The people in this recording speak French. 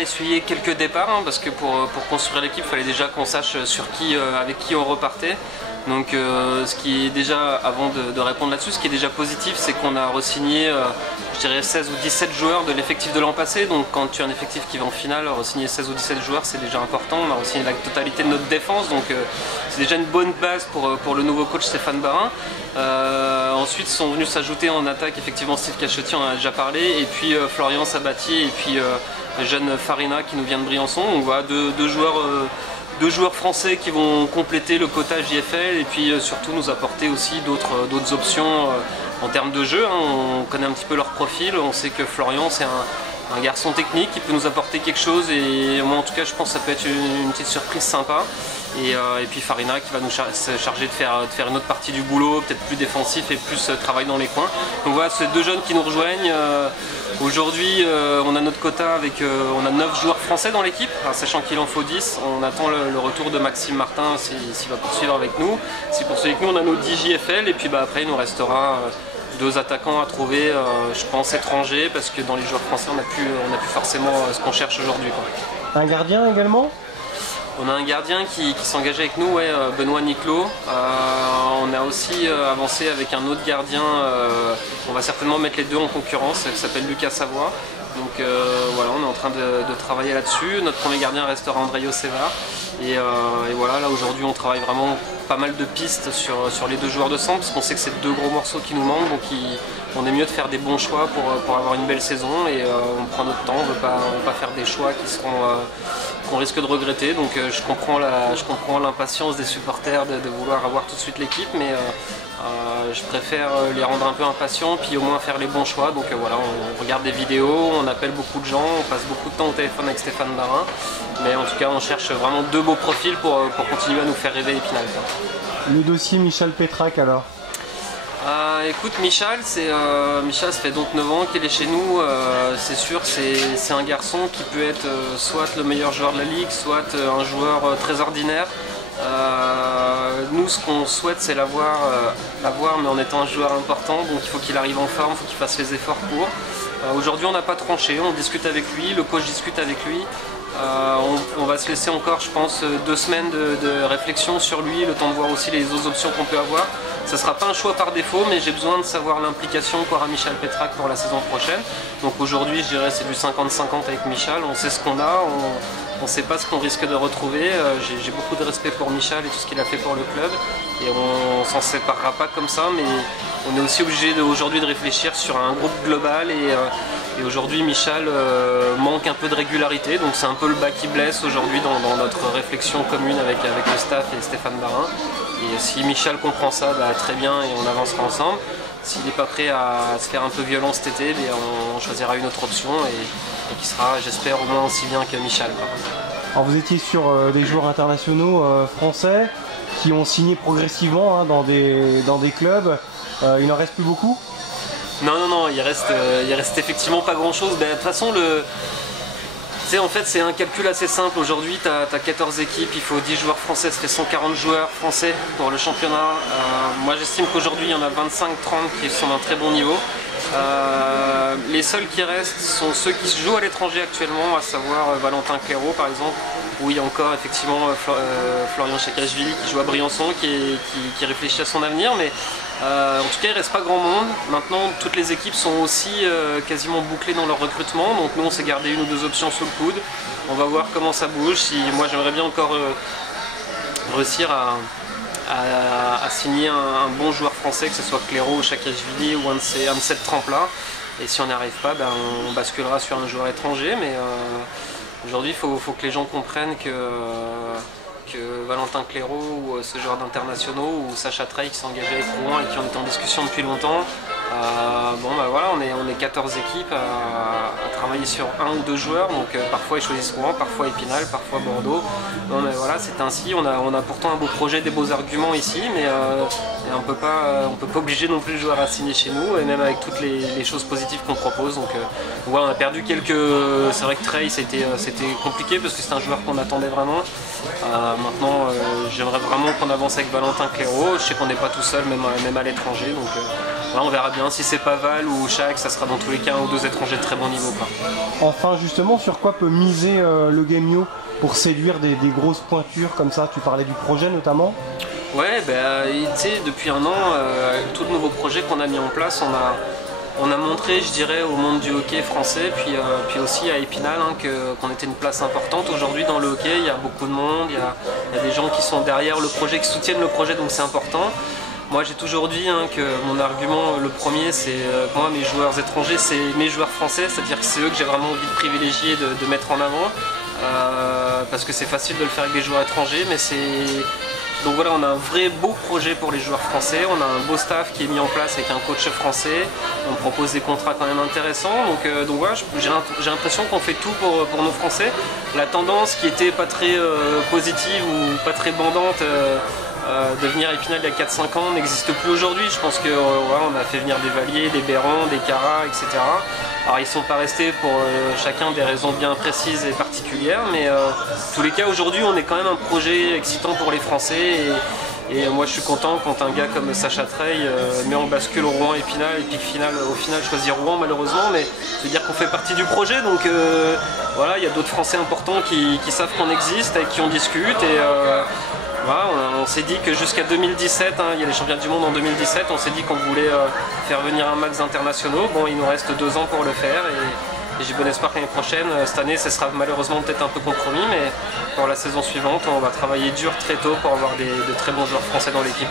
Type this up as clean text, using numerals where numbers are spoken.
déjà essuyé quelques départs, hein, parce que pour construire l'équipe, il fallait déjà qu'on sache avec qui on repartait. Donc ce qui est déjà, avant de répondre là-dessus, ce qui est déjà positif, c'est qu'on a re-signé, je dirais 16 ou 17 joueurs de l'effectif de l'an passé. Donc quand tu as un effectif qui va en finale, re-signer 16 ou 17 joueurs, c'est déjà important. On a re-signé la totalité de notre défense, donc c'est déjà une bonne base pour le nouveau coach Stéphane Barin. Ensuite sont venus s'ajouter en attaque effectivement Steve Cachotti, on en a déjà parlé, et puis Florian Sabatier, et puis le jeune Farina qui nous vient de Briançon. Donc voilà, deux joueurs français qui vont compléter le quota JFL et puis surtout nous apporter aussi d'autres options en termes de jeu. On connaît un petit peu leur profil, on sait que Florian c'est un garçon technique qui peut nous apporter quelque chose, et moi en tout cas je pense que ça peut être une petite surprise sympa. Et puis Farina qui va nous charger de faire une autre partie du boulot, peut-être plus défensif et plus travail dans les coins. Donc voilà, c'est deux jeunes qui nous rejoignent. Aujourd'hui on a notre quota on a 9 joueurs français dans l'équipe, sachant qu'il en faut 10. On attend le retour de Maxime Martin s'il va poursuivre avec nous. S'il poursuit avec nous, on a nos 10 JFL, et puis après il nous restera 2 attaquants à trouver, je pense étrangers, parce que dans les joueurs français on n'a plus forcément ce qu'on cherche aujourd'hui. Un gardien également? On a un gardien qui s'engage avec nous, ouais, Benoît Niclot. On a aussi avancé avec un autre gardien, on va certainement mettre les deux en concurrence, qui s'appelle Lucas Savoie. Donc voilà, on est en train de travailler là-dessus. Notre premier gardien restera André Yoseva. Et voilà, là aujourd'hui on travaille vraiment pas mal de pistes sur les deux joueurs de centre, parce qu'on sait que c'est 2 gros morceaux qui nous manquent, donc on est mieux de faire des bons choix pour avoir une belle saison, et on prend notre temps, on ne veut pas faire des choix qu'on risque de regretter. Donc je comprends l'impatience des supporters de vouloir avoir tout de suite l'équipe, mais je préfère les rendre un peu impatients, puis au moins faire les bons choix. Donc voilà, on regarde des vidéos, on appelle beaucoup de gens, on passe beaucoup de temps au téléphone avec Stéphane Barin, mais en tout cas on cherche vraiment 2 beaux profils pour continuer à nous faire rêver Épinal. Le dossier Michal Pétrac alors? Écoute, Michal, ça fait donc 9 ans qu'il est chez nous. C'est sûr, c'est un garçon qui peut être soit le meilleur joueur de la ligue, soit un joueur très ordinaire. Nous, ce qu'on souhaite, c'est l'avoir, mais en étant un joueur important. Donc il faut qu'il arrive en forme, il faut qu'il fasse les efforts pour. Aujourd'hui, on n'a pas tranché, on discute avec lui, le coach discute avec lui. On va se laisser encore, je pense, 2 semaines de réflexion sur lui, le temps de voir aussi les autres options qu'on peut avoir. Ça ne sera pas un choix par défaut, mais j'ai besoin de savoir l'implication qu'aura Michal Pétrac pour la saison prochaine. Donc aujourd'hui, je dirais c'est du 50-50 avec Michal. On sait ce qu'on a, on ne sait pas ce qu'on risque de retrouver. J'ai beaucoup de respect pour Michal et tout ce qu'il a fait pour le club. Et on s'en séparera pas comme ça, mais on est aussi obligé aujourd'hui de réfléchir sur un groupe global. Et aujourd'hui, Michal manque un peu de régularité, donc c'est un peu le bas qui blesse aujourd'hui dans notre réflexion commune avec le staff et Stéphane Barin. Et si Michal comprend ça, très bien, et on avancera ensemble. S'il n'est pas prêt à se faire un peu violent cet été, on choisira une autre option et qui sera, j'espère, au moins aussi bien que Michal. Alors vous étiez sur des joueurs internationaux français qui ont signé progressivement dans des clubs. Il n'en reste plus beaucoup? Non, il reste effectivement pas grand chose. De toute façon, en fait, c'est un calcul assez simple. Aujourd'hui, tu as 14 équipes, il faut 10 joueurs français, ça fait 140 joueurs français pour le championnat. Moi, j'estime qu'aujourd'hui, il y en a 25-30 qui sont d'un très bon niveau. Les seuls qui restent sont ceux qui jouent à l'étranger actuellement, à savoir Valentin Clairaut par exemple, où il y a encore effectivement Florian Chakashvili qui joue à Briançon, qui réfléchit à son avenir, mais en tout cas il ne reste pas grand monde. Maintenant toutes les équipes sont aussi quasiment bouclées dans leur recrutement, donc nous on s'est gardé 1 ou 2 options sous le coude. On va voir comment ça bouge. Moi j'aimerais bien encore réussir à signer un bon joueur français, que ce soit Clairaut ou Chakashvili ou un de ces tremplins. Et si on n'y arrive pas, on basculera sur un joueur étranger. Mais aujourd'hui, il faut que les gens comprennent que Valentin Clairaut ou ce genre d'internationaux ou Sacha Trey qui s'est engagé avec Rouen et qui en est en discussion depuis longtemps, voilà, on est 14 équipes à travailler sur 1 ou 2 joueurs, donc parfois ils choisissent Rouen, parfois Épinal, parfois Bordeaux. Non, mais voilà, c'est ainsi. On a pourtant un beau projet, des beaux arguments ici, mais on peut pas obliger non plus le joueur à signer chez nous, et même avec toutes les choses positives qu'on propose. Donc voilà, on a perdu quelques. C'est vrai que Trey c'était compliqué parce que c'est un joueur qu'on attendait vraiment. Maintenant, j'aimerais vraiment qu'on avance avec Valentin Clairaut. Je sais qu'on n'est pas tout seul, même à l'étranger. Donc Là, on verra bien si c'est Paval ou Chaac, ça sera dans tous les cas 1 ou 2 étrangers de très bon niveau, quoi. Enfin, justement, sur quoi peut miser le Gamio pour séduire des grosses pointures comme ça? Tu parlais du projet notamment. Ouais, tu sais, depuis 1 an, tout le nouveau projet qu'on a mis en place, on a montré, je dirais, au monde du hockey français, puis aussi à Épinal, qu'on était une place importante. Aujourd'hui, dans le hockey, il y a beaucoup de monde, il y a des gens qui sont derrière le projet, qui soutiennent le projet, donc c'est important. Moi, j'ai toujours dit que mon argument, le premier, c'est moi, mes joueurs étrangers, c'est mes joueurs français, c'est-à-dire que c'est eux que j'ai vraiment envie de privilégier, de mettre en avant, parce que c'est facile de le faire avec des joueurs étrangers, mais c'est... Donc voilà, on a un vrai beau projet pour les joueurs français, on a un beau staff qui est mis en place avec un coach français, on propose des contrats quand même intéressants, donc voilà, j'ai l'impression qu'on fait tout pour nos Français. La tendance qui était pas très positive ou pas très bandante de venir à Épinal il y a 4-5 ans n'existe plus aujourd'hui. Je pense qu'on a fait venir des Valiers, des Béran, des Cara, etc. Alors ils ne sont pas restés pour chacun des raisons bien précises et particulières, mais en tous les cas aujourd'hui on est quand même un projet excitant pour les Français et moi je suis content quand un gars comme Sacha Treille met en bascule Rouen-Épinal et puis au final choisir Rouen malheureusement, mais je veux dire qu'on fait partie du projet, donc voilà, il y a d'autres Français importants qui savent qu'on existe et qui en discutent et voilà, on s'est dit que jusqu'à 2017, il y a les championnats du monde en 2017, on s'est dit qu'on voulait faire venir un max internationaux. Bon, il nous reste 2 ans pour le faire et j'ai bon espoir que l'année prochaine, cette année, ce sera malheureusement peut-être un peu compromis, mais pour la saison suivante, on va travailler dur très tôt pour avoir de très bons joueurs français dans l'équipe.